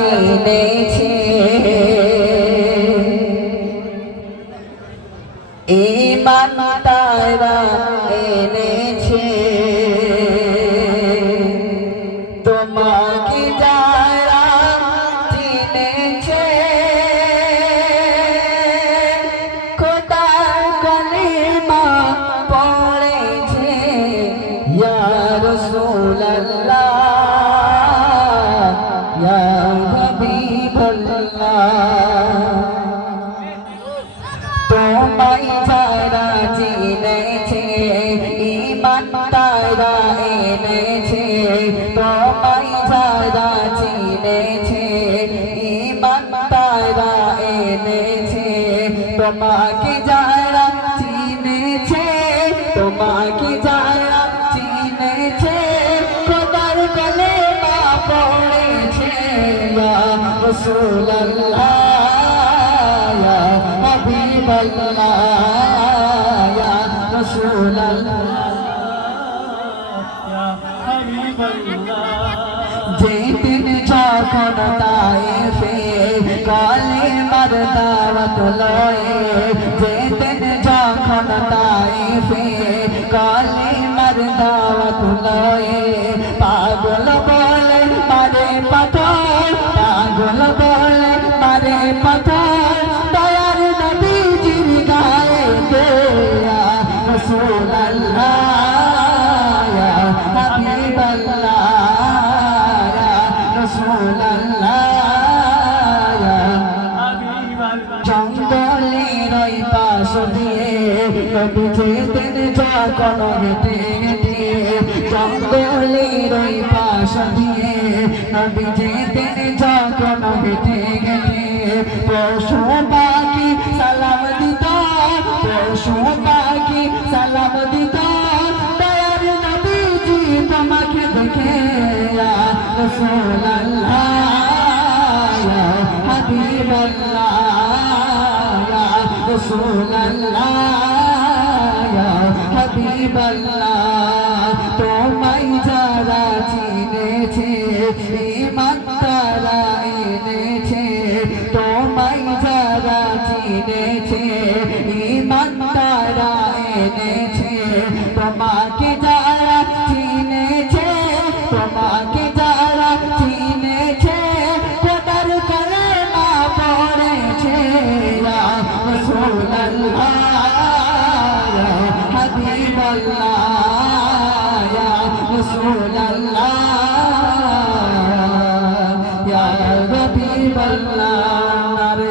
চিনেছে ঈমান তারা এনেছে তোমাকে যারা চিনেছে খোদার কালিমা পড়েছে ইয়া রাসূলুল্লাহ ইয়া হাবিবাল্লাহ তোমায় যারা চিনেছে ঈমান তারা এনেছে তোমায় যারা চিনেছে ঈমান তারা এনেছে তোমাকে যারা চিনেছে তোমাকে যারা চিনেছে খোদার কালেমা পড়েছে ইয়া রাসূলুল্লাহ ইয়া হাবিবাল্লাহ ইয়া রাসূলুল্লাহ ইয়া হাবিবাল্লাহ যেদিন যখন তায়েফে কালেমার দাওয়াত লয়ে যেদিন যখন তায়েফে কালেমার দাওয়াত লয়ে পাগল বলে মারে পাথর পাগল বলে মারে পাথর দয়ার নবীজির গায়ে দেয়া রাসূলুল্লাহ ইয়া হাবিবাল্লাহ ইয়া রাসূলুল্লাহ ইয়া হাবিবাল্লাহ জঙ্গলের ওই পাশ দিয়ে নবী যেতেন যখন হেঁটে হেঁটে জঙ্গলের ওই পাশ দিয়ে নবী যেতেন যখন হেঁটে হেঁটে পশু পাখি সালাম দিত পশু পাখি সালাম দিত দয়ার নবীজি তোমাকে দেখে ইয়া রাসূলুল্লাহ ইয়া হাবিবাল্লাহ ইয়া রাসূলুল্লাহ ইয়া হাবিবাল্লাহ তোমায় যারা চিনেছে ঈমান তারা এনেছে তোমায় যারা চিনেছে ঈমান তারা এনেছে তোমাকে যারা চিনেছে তোমাকে যারা চিনেছে খোদার কালেমা পড়েছে ইয়া রাসূলুল্লাহ ইয়া হাবিবাল্লাহ ইয়া রাসূলুল্লাহ ইয়া হাবিবাল্লাহ নারে